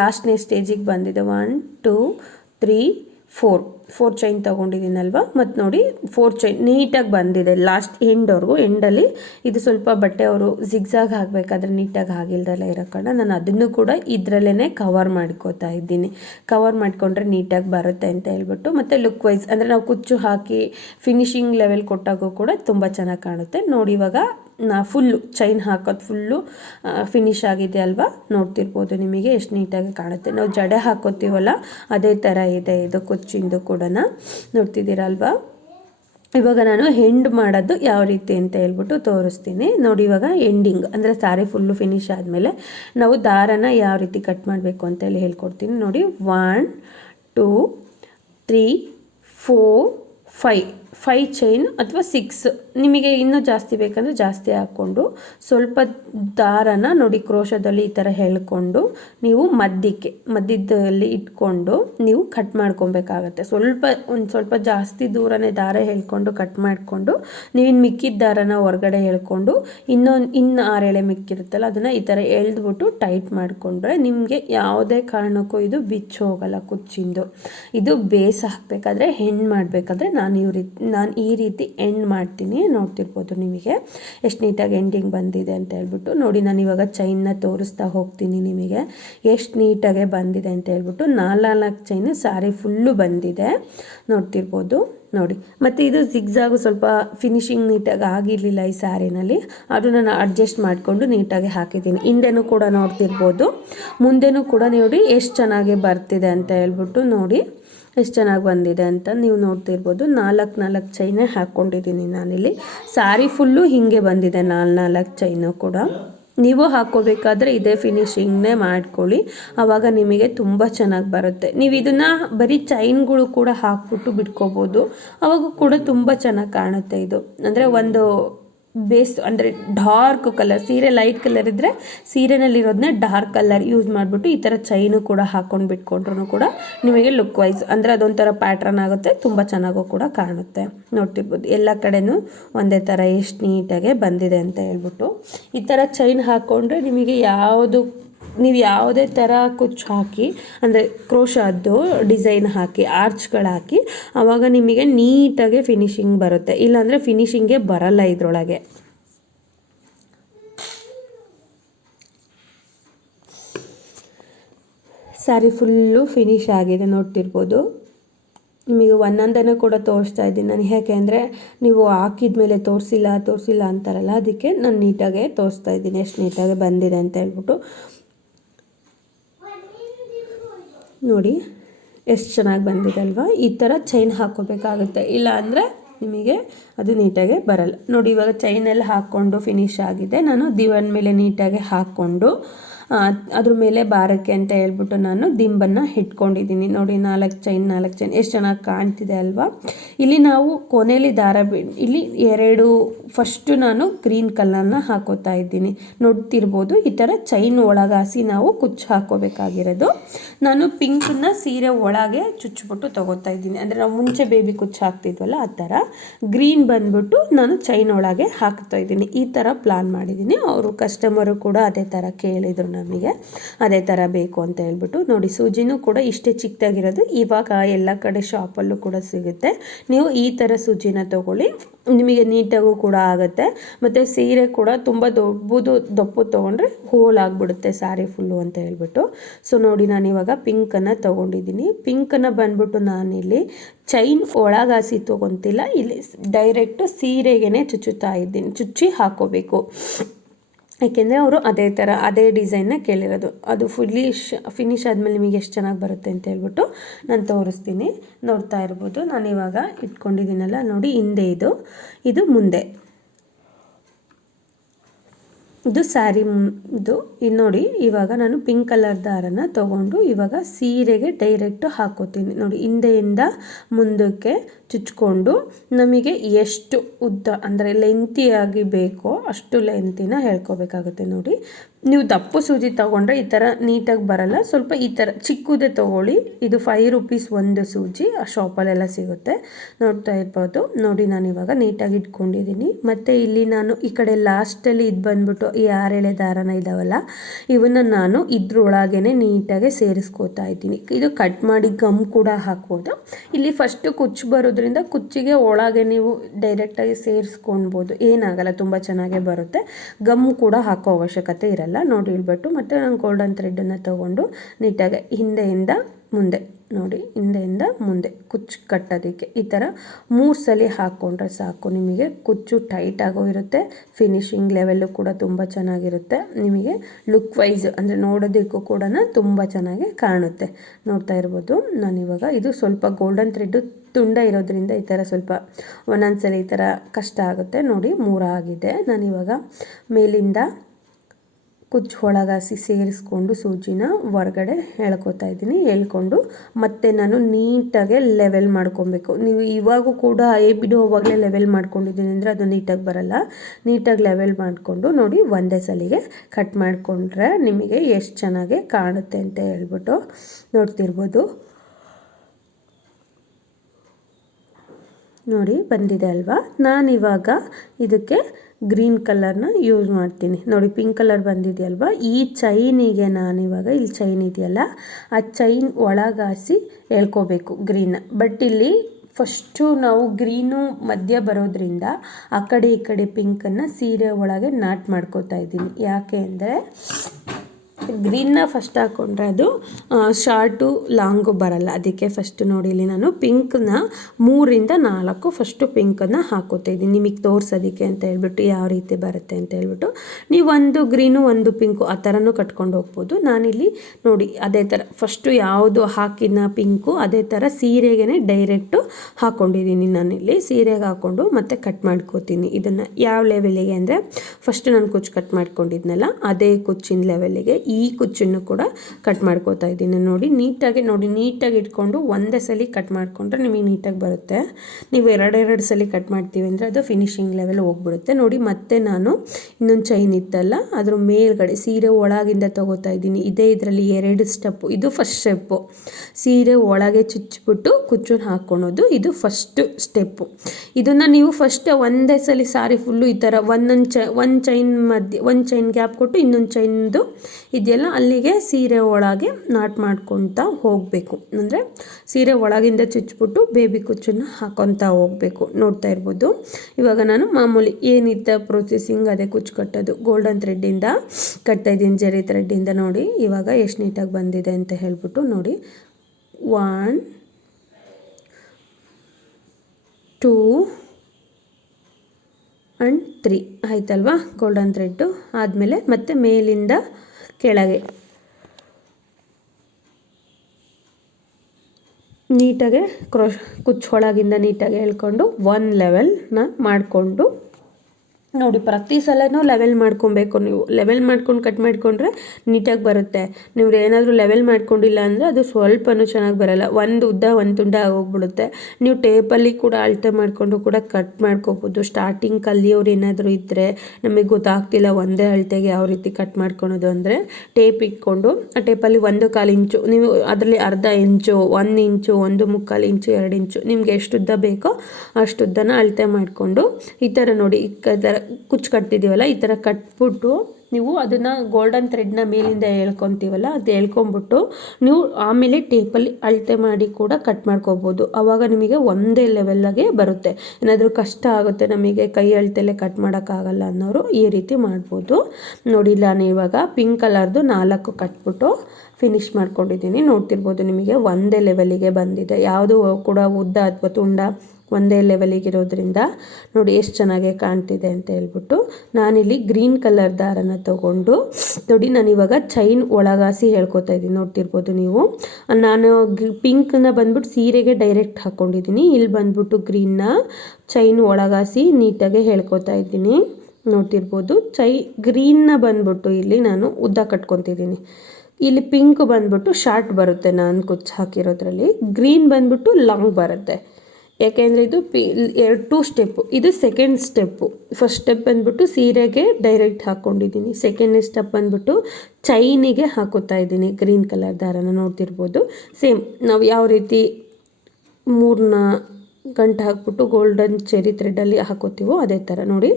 ಲಾಸ್ಟ್ನೇ ಸ್ಟೇಜಿಗೆ ಬಂದಿದೆ. 1 2 3 4 ಚೈನ್ ತೊಗೊಂಡಿದ್ದೀನಲ್ವ. ಮತ್ತು ನೋಡಿ 4 ಚೈನ್ ನೀಟಾಗಿ ಬಂದಿದೆ ಲಾಸ್ಟ್ ಎಂಡಲ್ಲಿ. ಇದು ಸ್ವಲ್ಪ ಬಟ್ಟೆ ಅವರು ಜಿಗ್ಜಾಗ್ ಹಾಕಬೇಕಾದ್ರೆ ನೀಟಾಗಿ ಆಗಿಲ್ದಲ್ಲ ಇರೋ ಕಾರಣ ನಾನು ಅದನ್ನು ಕೂಡ ಇದರಲ್ಲೇ ಕವರ್ ಮಾಡ್ಕೋತಾ ಇದ್ದೀನಿ. ಕವರ್ ಮಾಡಿಕೊಂಡ್ರೆ ನೀಟಾಗಿ ಬರುತ್ತೆ ಅಂತ ಹೇಳ್ಬಿಟ್ಟು. ಮತ್ತು ಲುಕ್ ವೈಸ್ ಅಂದರೆ ನಾವು ಕುಚ್ಚು ಹಾಕಿ ಫಿನಿಶಿಂಗ್ ಲೆವೆಲ್ ಕೊಟ್ಟಾಗೂ ಕೂಡ ತುಂಬ ಚೆನ್ನಾಗಿ ಕಾಣುತ್ತೆ. ನೋಡಿ ಇವಾಗ ಫುಲ್ಲು ಚೈನ್ ಹಾಕೋದು ಫುಲ್ಲು ಫಿನಿಶ್ ಆಗಿದೆ ಅಲ್ವಾ, ನೋಡ್ತಿರ್ಬೋದು ನಿಮಗೆ ಎಷ್ಟು ನೀಟಾಗಿ ಕಾಣುತ್ತೆ. ನಾವು ಜಡೆ ಹಾಕೋತೀವಲ್ಲ ಅದೇ ಥರ ಇದೆ ಇದು ಕುಚ್ಚಿಂದು ಕೂಡ, ನೋಡ್ತಿದ್ದೀರಲ್ವಾ. ಇವಾಗ ನಾನು ಎಂಡ್ ಮಾಡೋದು ಯಾವ ರೀತಿ ಅಂತ ಹೇಳ್ಬಿಟ್ಟು ತೋರಿಸ್ತೀನಿ. ನೋಡಿ ಇವಾಗ ಎಂಡಿಂಗ್ ಅಂದರೆ ಸ್ಯಾರಿ ಫುಲ್ಲು ಫಿನಿಶ್ ಆದಮೇಲೆ ನಾವು ದಾರನ ಯಾವ ರೀತಿ ಕಟ್ ಮಾಡಬೇಕು ಅಂತ ಹೇಳಿ ಹೇಳ್ಕೊಡ್ತೀನಿ. ನೋಡಿ 1 2 3 4 5 ಚೈನ್ ಅಥವಾ 6 ನಿಮಗೆ ಇನ್ನೂ ಜಾಸ್ತಿ ಬೇಕಂದರೆ ಜಾಸ್ತಿ ಹಾಕ್ಕೊಂಡು ಸ್ವಲ್ಪ ದಾರನ ನೋಡಿ ಕ್ರೋಶದಲ್ಲಿ ಈ ಥರ ಎಳ್ಕೊಂಡು ನೀವು ಮಧ್ಯದಲ್ಲಿ ಇಟ್ಕೊಂಡು ನೀವು ಕಟ್ ಮಾಡ್ಕೊಬೇಕಾಗತ್ತೆ. ಸ್ವಲ್ಪ ಜಾಸ್ತಿ ದೂರನೇ ದಾರ ಎಳ್ಕೊಂಡು ಕಟ್ ಮಾಡಿಕೊಂಡು ನೀವು ಇನ್ನು ಮಿಕ್ಕಿದ ದಾರನ ಹೊರಗಡೆ ಎಳ್ಕೊಂಡು ಇನ್ನು 6 ಎಳೆ ಮಿಕ್ಕಿರುತ್ತಲ್ಲ ಅದನ್ನು ಈ ಥರ ಎಳೆದ್ಬಿಟ್ಟು ಟೈಟ್ ಮಾಡಿಕೊಂಡ್ರೆ ನಿಮಗೆ ಯಾವುದೇ ಕಾರಣಕ್ಕೂ ಇದು ಬಿಚ್ಚು ಹೋಗಲ್ಲ ಕುಚ್ಚಿಂದು. ಇದು ಬೇಸ್ ಹಾಕಬೇಕಾದ್ರೆ ಹೆಣ್ಣು ಮಾಡಬೇಕಾದ್ರೆ ನಾನು ಈ ರೀತಿ ಎಂಡ್ ಮಾಡ್ತೀನಿ. ನೋಡ್ತಿರ್ಬೋದು ನಿಮಗೆ ಎಷ್ಟು ನೀಟಾಗಿ ಎಂಡಿಂಗ್ ಬಂದಿದೆ ಅಂತ ಹೇಳ್ಬಿಟ್ಟು. ನೋಡಿ ನಾನು ಇವಾಗ ಚೈನ್ನ ತೋರಿಸ್ತಾ ಹೋಗ್ತೀನಿ ನಿಮಗೆ ಎಷ್ಟು ನೀಟಾಗೆ ಬಂದಿದೆ ಅಂತ ಹೇಳ್ಬಿಟ್ಟು. 4 ಚೈನು ಸ್ಯಾರಿ ಫುಲ್ಲು ಬಂದಿದೆ ನೋಡ್ತಿರ್ಬೋದು ನೋಡಿ. ಮತ್ತು ಇದು ಜಿಗ್ಜಾಗು ಸ್ವಲ್ಪ ಫಿನಿಶಿಂಗ್ ನೀಟಾಗಿ ಆಗಿರಲಿಲ್ಲ ಈ ಸ್ಯಾರಿನಲ್ಲಿ, ಅದು ನಾನು ಅಡ್ಜಸ್ಟ್ ಮಾಡಿಕೊಂಡು ನೀಟಾಗಿ ಹಾಕಿದ್ದೀನಿ. ಹಿಂದೆನೂ ಕೂಡ ನೋಡ್ತಿರ್ಬೋದು, ಮುಂದೆನೂ ಕೂಡ ನೋಡಿ ಎಷ್ಟು ಚೆನ್ನಾಗಿ ಬರ್ತಿದೆ ಅಂತ ಹೇಳ್ಬಿಟ್ಟು. ನೋಡಿ ಎಷ್ಟು ಚೆನ್ನಾಗಿ ಬಂದಿದೆ ಅಂತ ನೀವು ನೋಡ್ತಿರ್ಬೋದು. 4 ಚೈನೇ ಹಾಕ್ಕೊಂಡಿದ್ದೀನಿ ನಾನಿಲ್ಲಿ. ಸ್ಯಾರಿ ಫುಲ್ಲು ಹೀಗೆ ಬಂದಿದೆ 4 ಚೈನು ಕೂಡ. ನೀವು ಹಾಕ್ಕೋಬೇಕಾದ್ರೆ ಇದೇ ಫಿನಿಶಿಂಗ್ನೇ ಮಾಡ್ಕೊಳ್ಳಿ, ಆವಾಗ ನಿಮಗೆ ತುಂಬ ಚೆನ್ನಾಗಿ ಬರುತ್ತೆ. ನೀವು ಇದನ್ನು ಬರೀ ಚೈನ್ಗಳು ಕೂಡ ಹಾಕ್ಬಿಟ್ಟು ಬಿಟ್ಕೋಬೋದು, ಆವಾಗ ಕೂಡ ತುಂಬ ಚೆನ್ನಾಗಿ ಕಾಣುತ್ತೆ. ಇದು ಅಂದರೆ ಒಂದು ಬೇಸ್ ಅಂದರೆ ಡಾರ್ಕ್ ಕಲರ್, ಸೀರೆ ಲೈಟ್ ಕಲರ್ ಇದ್ದರೆ ಸೀರೆನಲ್ಲಿರೋದನ್ನೇ ಡಾರ್ಕ್ ಕಲರ್ ಯೂಸ್ ಮಾಡಿಬಿಟ್ಟು ಈ ಥರ ಚೈನು ಕೂಡ ಹಾಕ್ಕೊಂಡು ಬಿಟ್ಕೊಂಡ್ರೂ ಕೂಡ ನಿಮಗೆ ಲುಕ್ ವೈಸ್ ಅಂದರೆ ಅದೊಂಥರ ಪ್ಯಾಟ್ರನ್ ಆಗುತ್ತೆ, ತುಂಬ ಚೆನ್ನಾಗೂ ಕೂಡ ಕಾಣುತ್ತೆ. ನೋಡ್ತಿರ್ಬೋದು ಎಲ್ಲ ಕಡೆನೂ ಒಂದೇ ಥರ ಎಷ್ಟು ನೀಟಾಗೆ ಬಂದಿದೆ ಅಂತ ಹೇಳ್ಬಿಟ್ಟು. ಈ ಥರ ಚೈನ್ ಹಾಕ್ಕೊಂಡ್ರೆ ನಿಮಗೆ ನೀವು ಯಾವುದೇ ಥರ ಕುಚ್ಚು ಹಾಕಿ ಅಂದರೆ ಕ್ರೋಶದ್ದು ಡಿಸೈನ್ ಹಾಕಿ ಆರ್ಚ್ಗಳು ಹಾಕಿ ಆವಾಗ ನಿಮಗೆ ನೀಟಾಗೆ ಫಿನಿಶಿಂಗ್ ಬರುತ್ತೆ. ಇಲ್ಲಾಂದರೆ ಫಿನಿಶಿಂಗೇ ಬರಲ್ಲ ಇದರೊಳಗೆ. ಸ್ಯಾರಿ ಫುಲ್ಲು ಫಿನಿಶ್ ಆಗಿದೆ ನೋಡ್ತಿರ್ಬೋದು. ನಿಮಗೆ ಒಂದೊಂದನ್ನು ಕೂಡ ತೋರಿಸ್ತಾ ಇದ್ದೀನಿ ನಾನು, ಯಾಕೆ ಅಂದರೆ ನೀವು ಹಾಕಿದ ಮೇಲೆ ತೋರಿಸಿಲ್ಲ ಅಂತಾರಲ್ಲ, ಅದಕ್ಕೆ ನಾನು ನೀಟಾಗೆ ತೋರಿಸ್ತಾ ಇದ್ದೀನಿ ಎಷ್ಟು ನೀಟಾಗೆ ಬಂದಿದೆ ಅಂತ ಹೇಳ್ಬಿಟ್ಟು. ನೋಡಿ ಎಷ್ಟು ಚೆನ್ನಾಗಿ ಬಂದಿದೆ ಅಲ್ವಾ. ಈ ಥರ ಚೈನ್ ಹಾಕ್ಕೋಬೇಕಾಗುತ್ತೆ, ಇಲ್ಲ ಅಂದರೆ ನಿಮಗೆ ಅದು ನೀಟಾಗೆ ಬರಲ್ಲ. ನೋಡಿ ಇವಾಗ ಚೈನೆಲ್ಲ ಹಾಕ್ಕೊಂಡು ಫಿನಿಶ್ ಆಗಿದೆ. ನಾನು ದಿವಾನ್ ಮೇಲೆ ನೀಟಾಗಿ ಹಾಕ್ಕೊಂಡು ಅದ್ರ ಮೇಲೆ ಬಾರಕ್ಕೆ ಅಂತ ಹೇಳ್ಬಿಟ್ಟು ನಾನು ದಿಂಬನ್ನು ಇಟ್ಕೊಂಡಿದ್ದೀನಿ. ನೋಡಿ 4 ಚೈನ್ ಎಷ್ಟು ಚೆನ್ನಾಗಿ ಕಾಣ್ತಿದೆ ಅಲ್ವಾ. ಇಲ್ಲಿ ನಾವು ಕೊನೆಯಲ್ಲಿ ಇಲ್ಲಿ 2 ಫಸ್ಟು ನಾನು ಗ್ರೀನ್ ಕಲರ್ನ ಹಾಕೋತಾ ಇದ್ದೀನಿ. ನೋಡ್ತಿರ್ಬೋದು ಈ ಥರ ಚೈನ್ ಒಳಗಾಸಿ ನಾವು ಕುಚ್ಚು ಹಾಕೋಬೇಕಾಗಿರೋದು. ನಾನು ಪಿಂಕನ್ನ ಸೀರೆ ಒಳಗೆ ಚುಚ್ಚಿಬಿಟ್ಟು ತೊಗೋತಾ ಇದ್ದೀನಿ. ಅಂದರೆ ನಾವು ಮುಂಚೆ ಬೇಬಿ ಕುಚ್ಚು ಹಾಕ್ತಿದ್ವಲ್ಲ ಆ ಥರ. ಗ್ರೀನ್ ಬಂದ್ಬಿಟ್ಟು ನಾನು ಚೈನ್ ಒಳಗೆ ಹಾಕ್ತಾ ಇದ್ದೀನಿ. ಈ ಥರ ಪ್ಲಾನ್ ಮಾಡಿದ್ದೀನಿ. ಅವರು ಕಸ್ಟಮರು ಕೂಡ ಅದೇ ಥರ ಕೇಳಿದರು, ನಮಗೆ ಅದೇ ಥರ ಬೇಕು ಅಂತ ಹೇಳ್ಬಿಟ್ಟು. ನೋಡಿ ಸೂಜಿನೂ ಕೂಡ ಇಷ್ಟೇ ಚಿಕ್ಕದಾಗಿರೋದು. ಇವಾಗ ಎಲ್ಲ ಕಡೆ ಶಾಪಲ್ಲೂ ಕೂಡ ಸಿಗುತ್ತೆ. ನೀವು ಈ ಥರ ಸೂಜಿನ ತೊಗೊಳ್ಳಿ, ನಿಮಗೆ ನೀಟಾಗೂ ಕೂಡ ಆಗುತ್ತೆ. ಮತ್ತು ಸೀರೆ ಕೂಡ ತುಂಬ ದಪ್ಪು ತೊಗೊಂಡ್ರೆ ಹೋಲ್ ಆಗಿಬಿಡುತ್ತೆ ಸ್ಯಾರಿ ಫುಲ್ಲು ಅಂತ ಹೇಳ್ಬಿಟ್ಟು. ಸೊ ನೋಡಿ ನಾನು ಇವಾಗ ಪಿಂಕನ್ನು ತೊಗೊಂಡಿದ್ದೀನಿ. ಪಿಂಕನ್ನು ಬಂದ್ಬಿಟ್ಟು ನಾನಿಲ್ಲಿ ಚೈನ್ ಒಳಗಾಸಿ ತೊಗೊತಿಲ್ಲ, ಇಲ್ಲಿ ಡೈರೆಕ್ಟು ಸೀರೆಗೇ ಚುಚ್ಚಿ ಹಾಕೋಬೇಕು. ಏಕೆಂದರೆ ಅವರು ಅದೇ ಡಿಸೈನ್ನ ಕೇಳಿರೋದು. ಅದು ಫಿನಿಶ್ ಆದಮೇಲೆ ನಿಮಗೆ ಎಷ್ಟು ಚೆನ್ನಾಗಿ ಬರುತ್ತೆ ಅಂತ ಹೇಳ್ಬಿಟ್ಟು ನಾನು ತೋರಿಸ್ತೀನಿ. ನೋಡ್ತಾ ಇರ್ಬೋದು ನಾನು ಇವಾಗ ಇಟ್ಕೊಂಡಿದ್ದೀನಲ್ಲ ನೋಡಿ, ಹಿಂದೆ ಇದು ಮುಂದೆ ಇದು ಸ್ಯಾರಿ ಇದು ನೋಡಿ. ಇವಾಗ ನಾನು ಪಿಂಕ್ ಕಲರ್ ದಾರನ ತೊಗೊಂಡು ಇವಾಗ ಸೀರೆಗೆ ಡೈರೆಕ್ಟು ಹಾಕೋತೀನಿ. ನೋಡಿ ಹಿಂದೆಯಿಂದ ಮುಂದಕ್ಕೆ ಚುಚ್ಕೊಂಡು ನಮಗೆ ಎಷ್ಟು ಉದ್ದ ಅಂದರೆ ಲೆಂತಿಯಾಗಿ ಬೇಕೋ ಅಷ್ಟು ಲೆಂತಿನ ಹೇಳ್ಕೊಬೇಕಾಗುತ್ತೆ. ನೋಡಿ ನೀವು ದಪ್ಪು ಸೂಜಿ ತೊಗೊಂಡ್ರೆ ಈ ಥರ ನೀಟಾಗಿ ಬರಲ್ಲ, ಸ್ವಲ್ಪ ಈ ಥರ ಚಿಕ್ಕದೇ ತೊಗೊಳ್ಳಿ. ಇದು 5 ರೂಪೀಸ್ ಒಂದು ಸೂಜಿ, ಆ ಶಾಪಲ್ಲೆಲ್ಲ ಸಿಗುತ್ತೆ, ನೋಡ್ತಾ ಇರ್ಬೋದು. ನೋಡಿ ನಾನು ಇವಾಗ ನೀಟಾಗಿ ಇಟ್ಕೊಂಡಿದ್ದೀನಿ. ಮತ್ತು ಇಲ್ಲಿ ನಾನು ಈ ಕಡೆ ಲಾಸ್ಟಲ್ಲಿ ಇದು ಬಂದ್ಬಿಟ್ಟು ಈ 6 ಎಳೆ ದಾರನ ಇದ್ದಾವಲ್ಲ, ಇವನ್ನ ನಾನು ಇದ್ರೊಳಗೇ ನೀಟಾಗಿ ಸೇರಿಸ್ಕೋತಾ ಇದ್ದೀನಿ. ಇದು ಕಟ್ ಮಾಡಿ ಗಮ್ ಕೂಡ ಹಾಕ್ಬೋದು. ಇಲ್ಲಿ ಫಸ್ಟು ಕುಚ್ಚು ಬರೋದ್ರಿಂದ ಕುಚ್ಚಿಗೆ ಒಳಗೆ ನೀವು ಡೈರೆಕ್ಟಾಗಿ ಸೇರಿಸ್ಕೊಳ್ಬೋದು, ಏನಾಗಲ್ಲ, ತುಂಬ ಚೆನ್ನಾಗೇ ಬರುತ್ತೆ. ಗಮ್ ಕೂಡ ಹಾಕೋ ಅವಶ್ಯಕತೆ ಇರಲ್ಲ. ನೋಡಿ ಇಳ್ಬಿಟ್ಟು ಮತ್ತು ನಾನು ಗೋಲ್ಡನ್ ಥ್ರೆಡನ್ನು ತೊಗೊಂಡು ನೀಟಾಗಿ ಹಿಂದೆಯಿಂದ ಮುಂದೆ ನೋಡಿ ಹಿಂದೆಯಿಂದ ಮುಂದೆ ಕುಚ್ಚು ಕಟ್ಟೋದಕ್ಕೆ ಈ ಥರ 3 ಸಲ ಹಾಕ್ಕೊಂಡ್ರೆ ಸಾಕು. ನಿಮಗೆ ಕುಚ್ಚು ಟೈಟಾಗೂ ಇರುತ್ತೆ, ಫಿನಿಶಿಂಗ್ ಲೆವೆಲ್ಲು ಕೂಡ ತುಂಬ ಚೆನ್ನಾಗಿರುತ್ತೆ. ನಿಮಗೆ ಲುಕ್ ವೈಸ್ ಅಂದರೆ ನೋಡೋದಕ್ಕೂ ಕೂಡ ತುಂಬ ಚೆನ್ನಾಗಿ ಕಾಣುತ್ತೆ. ನೋಡ್ತಾ ಇರ್ಬೋದು ನಾನಿವಾಗ ಇದು ಸ್ವಲ್ಪ ಗೋಲ್ಡನ್ ಥ್ರೆಡ್ಡು ತುಂಡ ಇರೋದ್ರಿಂದ ಈ ಥರ ಸ್ವಲ್ಪ ಒಂದೊಂದ್ಸಲ ಈ ಥರ ಕಷ್ಟ ಆಗುತ್ತೆ. ನೋಡಿ 3 ಆಗಿದೆ. ನಾನಿವಾಗ ಮೇಲಿಂದ ಕುಚ್ಚು ಒಳಗಾಸಿ ಸೇರಿಸ್ಕೊಂಡು ಸೂಜಿನ ಹೊರಗಡೆ ಎಳ್ಕೊತಾ ಇದ್ದೀನಿ. ಎಳ್ಕೊಂಡು ಮತ್ತೆ ನಾನು ನೀಟಾಗೆ ಲೆವೆಲ್ ಮಾಡ್ಕೊಬೇಕು. ನೀವು ಇವಾಗೂ ಕೂಡ ಬಿಡುವಾಗಲೇ ಲೆವೆಲ್ ಮಾಡ್ಕೊಂಡಿದ್ದೀನಿ ಅಂದರೆ ಅದು ನೀಟಾಗಿ ಬರಲ್ಲ. ನೀಟಾಗಿ ಲೆವೆಲ್ ಮಾಡಿಕೊಂಡು ನೋಡಿ ಒಂದೇ ಸಲಿಗೆ ಕಟ್ ಮಾಡಿಕೊಂಡ್ರೆ ನಿಮಗೆ ಎಷ್ಟು ಚೆನ್ನಾಗಿ ಕಾಣುತ್ತೆ ಅಂತ ಹೇಳ್ಬಿಟ್ಟು ನೋಡ್ತಿರ್ಬೋದು. ನೋಡಿ ಬಂದಿದೆ ಅಲ್ವಾ. ನಾನಿವಾಗ ಇದಕ್ಕೆ ಗ್ರೀನ್ ಕಲರ್ನ ಯೂಸ್ ಮಾಡ್ತೀನಿ. ನೋಡಿ ಪಿಂಕ್ ಕಲರ್ ಬಂದಿದೆಯಲ್ವಾ, ಈ ಚೈನಿಗೆ ನಾನಿವಾಗ ಇಲ್ಲಿ ಚೈನ್ ಇದೆಯಲ್ಲ ಆ ಚೈನ್ ಒಳಗಾಸಿ ಎಳ್ಕೋಬೇಕು ಗ್ರೀನ್. ಬಟ್ ಇಲ್ಲಿ ಫಸ್ಟು ನಾವು ಗ್ರೀನು ಮಧ್ಯ ಬರೋದ್ರಿಂದ ಆ ಕಡೆ ಈ ಕಡೆ ಪಿಂಕನ್ನು ಸೀರೆ ಒಳಗೆ ನಾಟ್ ಮಾಡ್ಕೋತಾ ಇದ್ದೀನಿ. ಯಾಕೆ ಅಂದರೆ ಗ್ರೀನ್ನ ಫಸ್ಟ್ ಹಾಕ್ಕೊಂಡ್ರೆ ಅದು ಶಾರ್ಟು ಲಾಂಗು ಬರಲ್ಲ. ಅದಕ್ಕೆ ಫಸ್ಟ್ ನೋಡಿ ಇಲ್ಲಿ ನಾನು ಪಿಂಕ್ನ 3ರಿಂದ 4 ಫಸ್ಟು ಪಿಂಕನ್ನು ಹಾಕೋತಾ ಇದ್ದೀನಿ, ನಿಮಗೆ ತೋರಿಸೋದಕ್ಕೆ ಅಂತ ಹೇಳ್ಬಿಟ್ಟು ಯಾವ ರೀತಿ ಬರುತ್ತೆ ಅಂತ ಹೇಳ್ಬಿಟ್ಟು. ನೀವು ಒಂದು ಗ್ರೀನು ಒಂದು ಪಿಂಕು ಆ ಥರನೂ ಕಟ್ಕೊಂಡು ಹೋಗ್ಬೋದು. ನಾನಿಲ್ಲಿ ನೋಡಿ ಅದೇ ಥರ ಫಸ್ಟು ಯಾವುದು ಹಾಕಿನ ಪಿಂಕು ಅದೇ ಥರ ಸೀರೆಗೆ ಡೈರೆಕ್ಟು ಹಾಕ್ಕೊಂಡಿದ್ದೀನಿ. ನಾನಿಲ್ಲಿ ಸೀರೆಗೆ ಹಾಕ್ಕೊಂಡು ಮತ್ತೆ ಕಟ್ ಮಾಡ್ಕೋತೀನಿ. ಇದನ್ನು ಯಾವ ಲೆವೆಲಿಗೆ ಅಂದರೆ ಫಸ್ಟ್ ನಾನು ಕುಚ್ಚು ಕಟ್ ಮಾಡ್ಕೊಂಡಿದ್ನಲ್ಲ ಅದೇ ಕುಚ್ಚಿನ ಲೆವೆಲಿಗೆ ಈ ಕುಚ್ಚನ್ನು ಕೂಡ ಕಟ್ ಮಾಡ್ಕೋತಾ ಇದ್ದೀನಿ. ನೋಡಿ ನೀಟಾಗಿ ಇಟ್ಕೊಂಡು ಒಂದೇ ಸಲ ಕಟ್ ಮಾಡಿಕೊಂಡ್ರೆ ನಿಮಗೆ ನೀಟಾಗಿ ಬರುತ್ತೆ. ನೀವು ಎರಡೆರಡು ಸಲ ಕಟ್ ಮಾಡ್ತೀವಿ ಅಂದರೆ ಅದು ಫಿನಿಶಿಂಗ್ ಲೆವೆಲ್ ಹೋಗ್ಬಿಡುತ್ತೆ. ನೋಡಿ ಮತ್ತೆ ನಾನು ಇನ್ನೊಂದು ಚೈನ್ ಇತ್ತಲ್ಲ ಅದ್ರ ಮೇಲ್ಗಡೆ ಸೀರೆ ಒಳಗಿಂದ ತಗೋತಾ ಇದ್ದೀನಿ. ಇದರಲ್ಲಿ 2 ಸ್ಟೆಪ್ಪು. ಇದು ಫಸ್ಟ್ ಸ್ಟೆಪ್ಪು, ಸೀರೆ ಒಳಗೆ ಚುಚ್ಚಿಬಿಟ್ಟು ಕುಚ್ಚನ್ನು ಹಾಕ್ಕೊಳೋದು. ಇದು ಫಸ್ಟ್ ಸ್ಟೆಪ್ಪು. ಇದನ್ನು ನೀವು ಫಸ್ಟ್ ಒಂದೇ ಸಲ ಸಾರಿ ಫುಲ್ಲು ಈ ಥರ ಒಂದು ಚೈನ್ ಮಧ್ಯೆ ಒಂದು ಚೈನ್ ಗ್ಯಾಪ್ ಕೊಟ್ಟು ಇನ್ನೊಂದು ಚೈನ್ದು ಇದೆಯಲ್ಲ ಅಲ್ಲಿಗೆ ಸೀರೆ ಒಳಗೆ ನಾಟ್ ಮಾಡ್ಕೊತಾ ಹೋಗಬೇಕು. ಅಂದರೆ ಸೀರೆ ಒಳಗಿಂದ ಚುಚ್ಚಿಬಿಟ್ಟು ಬೇಬಿ ಕುಚ್ಚನ್ನು ಹಾಕೊತಾ ಹೋಗಬೇಕು. ನೋಡ್ತಾ ಇರ್ಬೋದು. ಇವಾಗ ನಾನು ಮಾಮೂಲಿ ಏನಿತ್ತ ಪ್ರೊಸೆಸಿಂಗ್ ಅದೇ ಕುಚ್ಚು ಕಟ್ಟೋದು ಗೋಲ್ಡನ್ ಥ್ರೆಡ್ಡಿಂದ ಕಟ್ತಾಯಿದ್ದೀನಿ, ಜರಿ ಥ್ರೆಡ್ಡಿಂದ. ನೋಡಿ ಇವಾಗ ಎಷ್ಟು ನೀಟಾಗಿ ಬಂದಿದೆ ಅಂತ ಹೇಳ್ಬಿಟ್ಟು ನೋಡಿ. 1 2 ಆ್ಯಂಡ್ 3 ಆಯ್ತಲ್ವಾ ಗೋಲ್ಡನ್ ಥ್ರೆಡ್ಡು. ಆದಮೇಲೆ ಮತ್ತೆ ಮೇಲಿಂದ ಕೆಳಗೆ ನೀಟಾಗೆ ಕುಚ್ಚು ಒಳಗಿಂದ ನೀಟಾಗಿ ಎಳ್ಕೊಂಡು 1 ಲೆವೆಲ್ನ ಮಾಡಿಕೊಂಡು ನೋಡಿ. ಪ್ರತಿ ಸಲನೂ ಲೆವೆಲ್ ಮಾಡ್ಕೊಬೇಕು. ನೀವು ಲೆವೆಲ್ ಮಾಡ್ಕೊಂಡು ಕಟ್ ಮಾಡಿಕೊಂಡ್ರೆ ನೀಟಾಗಿ ಬರುತ್ತೆ. ನೀವು ಏನಾದರೂ ಲೆವೆಲ್ ಮಾಡ್ಕೊಂಡಿಲ್ಲ ಅಂದರೆ ಅದು ಸ್ವಲ್ಪನೂ ಚೆನ್ನಾಗಿ ಬರೋಲ್ಲ. ಒಂದು ಉದ್ದ ಒಂದು ತುಂಡ ಆಗೋಗ್ಬಿಡುತ್ತೆ. ನೀವು ಟೇಪಲ್ಲಿ ಕೂಡ ಅಳತೆ ಮಾಡಿಕೊಂಡು ಕೂಡ ಕಟ್ ಮಾಡ್ಕೋಬೋದು. ಸ್ಟಾರ್ಟಿಂಗ್ ಕಲಿಯೋರು ಏನಾದರೂ ಇದ್ದರೆ ನಮಗೆ ಗೊತ್ತಾಗ್ತಿಲ್ಲ ಒಂದೇ ಅಳತೆಗೆ ಯಾವ ರೀತಿ ಕಟ್ ಮಾಡ್ಕೊಳೋದು ಅಂದರೆ ಟೇಪ್ ಇಟ್ಕೊಂಡು ಆ ಟೇಪಲ್ಲಿ 1/4 ಇಂಚು, ನೀವು ಅದರಲ್ಲಿ ಅರ್ಧ ಇಂಚು, 1 ಇಂಚು, 1/4 ಇಂಚು, 2 ಇಂಚು ನಿಮಗೆ ಎಷ್ಟು ಉದ್ದ ಬೇಕೋ ಅಷ್ಟು ಉದ್ದನ ಅಳತೆ ಮಾಡಿಕೊಂಡು ಈ ಥರ ನೋಡಿ ಈ ಥರ ಕುಚ್ಚು ಕಟ್ತಿದ್ದೀವಲ್ಲ ಈ ಥರ ಕಟ್ಬಿಟ್ಟು ನೀವು ಅದನ್ನು ಗೋಲ್ಡನ್ ಥ್ರೆಡ್ನ ಮೇಲಿಂದ ಎಳ್ಕೊತೀವಲ್ಲ ಅದು ಎಳ್ಕೊಂಬಿಟ್ಟು ನೀವು ಆಮೇಲೆ ಟೇಪಲ್ಲಿ ಅಳತೆ ಮಾಡಿ ಕೂಡ ಕಟ್ ಮಾಡ್ಕೋಬೋದು. ಆವಾಗ ನಿಮಗೆ ಒಂದೇ ಲೆವೆಲ್ಲಾಗೆ ಬರುತ್ತೆ. ಏನಾದರೂ ಕಷ್ಟ ಆಗುತ್ತೆ ನಮಗೆ ಕೈ ಅಳತೆಲ್ಲೇ ಕಟ್ ಮಾಡೋಕ್ಕಾಗಲ್ಲ ಅನ್ನೋರು ಈ ರೀತಿ ಮಾಡ್ಬೋದು. ನೋಡಿ ನಾನು ಇವಾಗ ಪಿಂಕ್ ಕಲರ್ದು 4 ಕಟ್ಬಿಟ್ಟು ಫಿನಿಶ್ ಮಾಡ್ಕೊಂಡಿದ್ದೀನಿ. ನೋಡ್ತಿರ್ಬೋದು ನಿಮಗೆ ಒಂದೇ ಲೆವೆಲಿಗೆ ಬಂದಿದೆ. ಯಾವುದು ಕೂಡ ಉದ್ದ ಅಥವಾ ತುಂಡ ಒಂದೇ ಲೆವೆಲಿಗಿರೋದ್ರಿಂದ ನೋಡಿ ಎಷ್ಟು ಚೆನ್ನಾಗಿ ಕಾಣ್ತಿದೆ ಅಂತ ಹೇಳ್ಬಿಟ್ಟು ನಾನಿಲ್ಲಿ ಗ್ರೀನ್ ಕಲರ್ ದಾರನ ತೊಗೊಂಡು ನೋಡಿ ನಾನಿವಾಗ ಚೈನ್ ಒಳಗಾಸಿ ಹೇಳ್ಕೊತಾ ಇದ್ದೀನಿ. ನೋಡ್ತಿರ್ಬೋದು ನೀವು. ನಾನು ಪಿಂಕ್ನ ಬಂದ್ಬಿಟ್ಟು ಸೀರೆಗೆ ಡೈರೆಕ್ಟ್ ಹಾಕ್ಕೊಂಡಿದ್ದೀನಿ. ಇಲ್ಲಿ ಬಂದ್ಬಿಟ್ಟು ಗ್ರೀನ್ನ ಚೈನ್ ಒಳಗಾಸಿ ನೀಟಾಗಿ ಹೇಳ್ಕೊತಾ ಇದ್ದೀನಿ. ನೋಡ್ತಿರ್ಬೋದು ಗ್ರೀನ್ನ ಬಂದ್ಬಿಟ್ಟು ಇಲ್ಲಿ ನಾನು ಉದ್ದ ಕಟ್ಕೊತಿದ್ದೀನಿ. ಇಲ್ಲಿ ಪಿಂಕ್ ಬಂದ್ಬಿಟ್ಟು ಶಾರ್ಟ್ ಬರುತ್ತೆ ನಾನು ಕುಚ್ಚು ಹಾಕಿರೋದ್ರಲ್ಲಿ. ಗ್ರೀನ್ ಬಂದ್ಬಿಟ್ಟು ಲಾಂಗ್ ಬರುತ್ತೆ. ಯಾಕೆಂದರೆ ಇದು 2 ಸ್ಟೆಪ್ಪು. ಇದು ಸೆಕೆಂಡ್ ಸ್ಟೆಪ್ಪು. ಫಸ್ಟ್ ಸ್ಟೆಪ್ ಬಂದ್ಬಿಟ್ಟು ಸೀರೆಗೆ ಡೈರೆಕ್ಟ್ ಹಾಕ್ಕೊಂಡಿದ್ದೀನಿ. ಸೆಕೆಂಡ್ ಸ್ಟೆಪ್ ಬಂದ್ಬಿಟ್ಟು ಚೈನಿಗೆ ಹಾಕೋತಾ ಇದ್ದೀನಿ ಗ್ರೀನ್ ಕಲರ್ ದಾರನ. ನೋಡ್ತಿರ್ಬೋದು ಸೇಮ್ ನಾವು ಯಾವ ರೀತಿ 3 ಗಂಟೆ ಹಾಕ್ಬಿಟ್ಟು ಗೋಲ್ಡನ್ ಚೆರಿ ಥ್ರೆಡ್ಡಲ್ಲಿ ಹಾಕೋತೀವೋ ಅದೇ ಥರ ನೋಡಿ.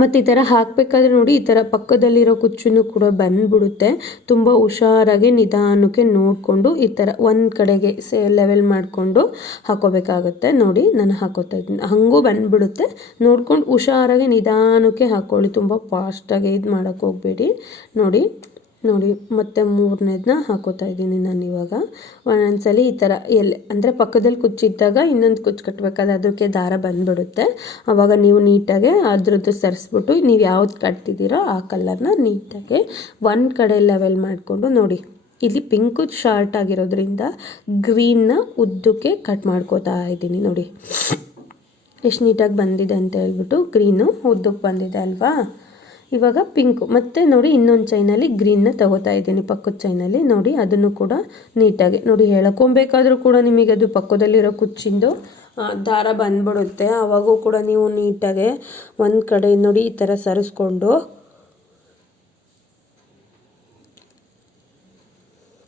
ಮತ್ತು ಈ ಥರ ಹಾಕಬೇಕಾದ್ರೆ ನೋಡಿ ಈ ಥರ ಪಕ್ಕದಲ್ಲಿರೋ ಕುಚ್ಚನ್ನು ಕೂಡ ಬಂದ್ಬಿಡುತ್ತೆ. ತುಂಬ ಹುಷಾರಾಗಿ ನಿಧಾನಕ್ಕೆ ನೋಡಿಕೊಂಡು ಈ ಥರ ಒಂದು ಕಡೆಗೆ ಲೆವೆಲ್ ಮಾಡಿಕೊಂಡು ಹಾಕೋಬೇಕಾಗುತ್ತೆ. ನೋಡಿ ನಾನು ಹಾಕೋತಾ ಇದ್ದೀನಿ. ಹಾಗೂ ಬಂದ್ಬಿಡುತ್ತೆ. ನೋಡ್ಕೊಂಡು ಹುಷಾರಾಗಿ ನಿಧಾನಕ್ಕೆ ಹಾಕ್ಕೊಳ್ಳಿ. ತುಂಬ ಫಾಸ್ಟಾಗಿ ಇದು ಮಾಡೋಕ್ಕೆ ಹೋಗಬೇಡಿ. ನೋಡಿ ಮತ್ತೆ 3ನೇದನ್ನ ಹಾಕೋತಾ ಇದ್ದೀನಿ ನಾನು ಇವಾಗ. ಒಂದೊಂದ್ಸಲಿ ಈ ಥರ ಅಂದರೆ ಪಕ್ಕದಲ್ಲಿ ಕುಚ್ಚಿದ್ದಾಗ ಇನ್ನೊಂದು ಕುಚ್ಚು ಕಟ್ಟಬೇಕಾದ್ರೆ ಅದಕ್ಕೆ ದಾರ ಬಂದುಬಿಡುತ್ತೆ. ಆವಾಗ ನೀವು ನೀಟಾಗಿ ಅದ್ರದ್ದು ಸರಿಸ್ಬಿಟ್ಟು ನೀವು ಯಾವ್ದು ಕಟ್ತಿದ್ದೀರೋ ಆ ಕಲರ್ನ ನೀಟಾಗಿ ಒಂದು ಕಡೆ ಲೆವೆಲ್ ಮಾಡಿಕೊಂಡು ನೋಡಿ. ಇಲ್ಲಿ ಪಿಂಕು ಶಾರ್ಟ್ ಆಗಿರೋದ್ರಿಂದ ಗ್ರೀನ್ನ ಉದ್ದಕ್ಕೆ ಕಟ್ ಮಾಡ್ಕೋತಾ ಇದ್ದೀನಿ. ನೋಡಿ ಎಷ್ಟು ನೀಟಾಗಿ ಬಂದಿದೆ ಅಂತ ಹೇಳ್ಬಿಟ್ಟು ಗ್ರೀನು ಉದ್ದಕ್ಕೆ ಬಂದಿದೆ ಅಲ್ವಾ. ಇವಾಗ ಪಿಂಕು ಮತ್ತು ನೋಡಿ ಇನ್ನೊಂದು ಚೈನಲ್ಲಿ ಗ್ರೀನ್ನ ತಗೋತಾ ಇದ್ದೀನಿ ಪಕ್ಕದ ಚೈನಲ್ಲಿ. ನೋಡಿ ಅದನ್ನು ಕೂಡ ನೀಟಾಗಿ ನೋಡಿ ಎಳ್ಕೊಬೇಕಾದ್ರೂ ಕೂಡ ನಿಮಗೆ ಅದು ಪಕ್ಕದಲ್ಲಿರೋ ಕುಚ್ಚಿಂದು ದಾರ ಬಂದ್ಬಿಡುತ್ತೆ. ಆವಾಗೂ ಕೂಡ ನೀವು ನೀಟಾಗಿ ಒಂದು ಕಡೆ ನೋಡಿ ಈ ಥರ ಸರಿಸ್ಕೊಂಡು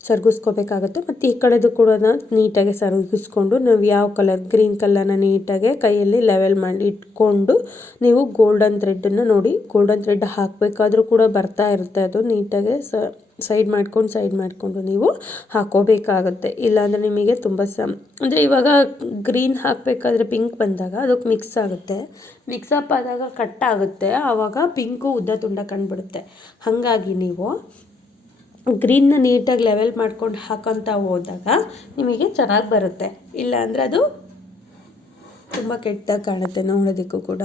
ಸರಿಗಿಸ್ಕೋಬೇಕಾಗತ್ತೆ. ಮತ್ತು ಈ ಕಡೆದು ಕೂಡ ನೀಟಾಗಿ ಸರಿಗಿಸ್ಕೊಂಡು ನಾವು ಯಾವ ಕಲರ್ ಗ್ರೀನ್ ಕಲರ್ನ ನೀಟಾಗಿ ಕೈಯಲ್ಲಿ ಲೆವೆಲ್ ಮಾಡಿ ಇಟ್ಕೊಂಡು ನೀವು ಗೋಲ್ಡನ್ ಥ್ರೆಡ್ಡನ್ನು ನೋಡಿ ಗೋಲ್ಡನ್ ಥ್ರೆಡ್ ಹಾಕಬೇಕಾದ್ರೂ ಕೂಡ ಬರ್ತಾ ಇರುತ್ತೆ. ಅದು ನೀಟಾಗಿ ಸೈಡ್ ಮಾಡಿಕೊಂಡು ನೀವು ಹಾಕೋಬೇಕಾಗುತ್ತೆ. ಇಲ್ಲಾಂದರೆ ನಿಮಗೆ ತುಂಬ ಅಂದರೆ ಇವಾಗ ಗ್ರೀನ್ ಹಾಕಬೇಕಾದ್ರೆ ಪಿಂಕ್ ಬಂದಾಗ ಅದಕ್ಕೆ ಮಿಕ್ಸ್ ಆಗುತ್ತೆ. ಮಿಕ್ಸಪ್ ಆದಾಗ ಕಟ್ ಆಗುತ್ತೆ. ಆವಾಗ ಪಿಂಕು ಉದ್ದ ತುಂಡ ಕಂಡುಬಿಡುತ್ತೆ. ಹಾಗಾಗಿ ನೀವು ಗ್ರೀನ್ನ ನೀಟಾಗಿ ಲೆವೆಲ್ ಮಾಡ್ಕೊಂಡು ಹಾಕೋಂತ ಹೋದಾಗ ನಿಮಗೆ ಚೆನ್ನಾಗಿ ಬರುತ್ತೆ. ಇಲ್ಲಾಂದರೆ ಅದು ತುಂಬ ಕೆಟ್ಟದಾಗಿ ಕಾಣುತ್ತೆ ನೋಡೋದಕ್ಕೂ ಕೂಡ.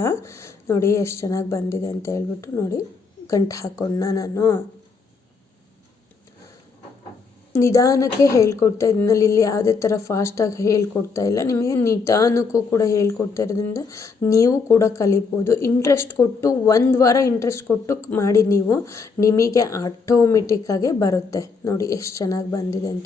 ನೋಡಿ ಎಷ್ಟು ಚೆನ್ನಾಗಿ ಬಂದಿದೆ ಅಂತ ಹೇಳ್ಬಿಟ್ಟು ನೋಡಿ ಗಂಟು ಹಾಕ್ಕೊಂಡ ನಾನು ನಿಧಾನಕ್ಕೆ ಹೇಳ್ಕೊಡ್ತಾ ಇದ್ದೀನಲ್ಲಿ ಇಲ್ಲಿ ಯಾವುದೇ ಥರ ಫಾಸ್ಟಾಗಿ ಹೇಳ್ಕೊಡ್ತಾ ಇಲ್ಲ, ನಿಮಗೆ ನಿಧಾನಕ್ಕೂ ಕೂಡ ಹೇಳ್ಕೊಡ್ತಾ ಇರೋದ್ರಿಂದ ನೀವು ಕೂಡ ಕಲಿಬೋದು. ಇಂಟ್ರೆಸ್ಟ್ ಕೊಟ್ಟು 1 ವಾರ ಇಂಟ್ರೆಸ್ಟ್ ಕೊಟ್ಟು ಮಾಡಿ ನೀವು, ನಿಮಗೆ ಆಟೋಮೆಟಿಕ್ಕಾಗಿ ಬರುತ್ತೆ. ನೋಡಿ ಎಷ್ಟು ಚೆನ್ನಾಗಿ ಬಂದಿದೆ ಅಂತ.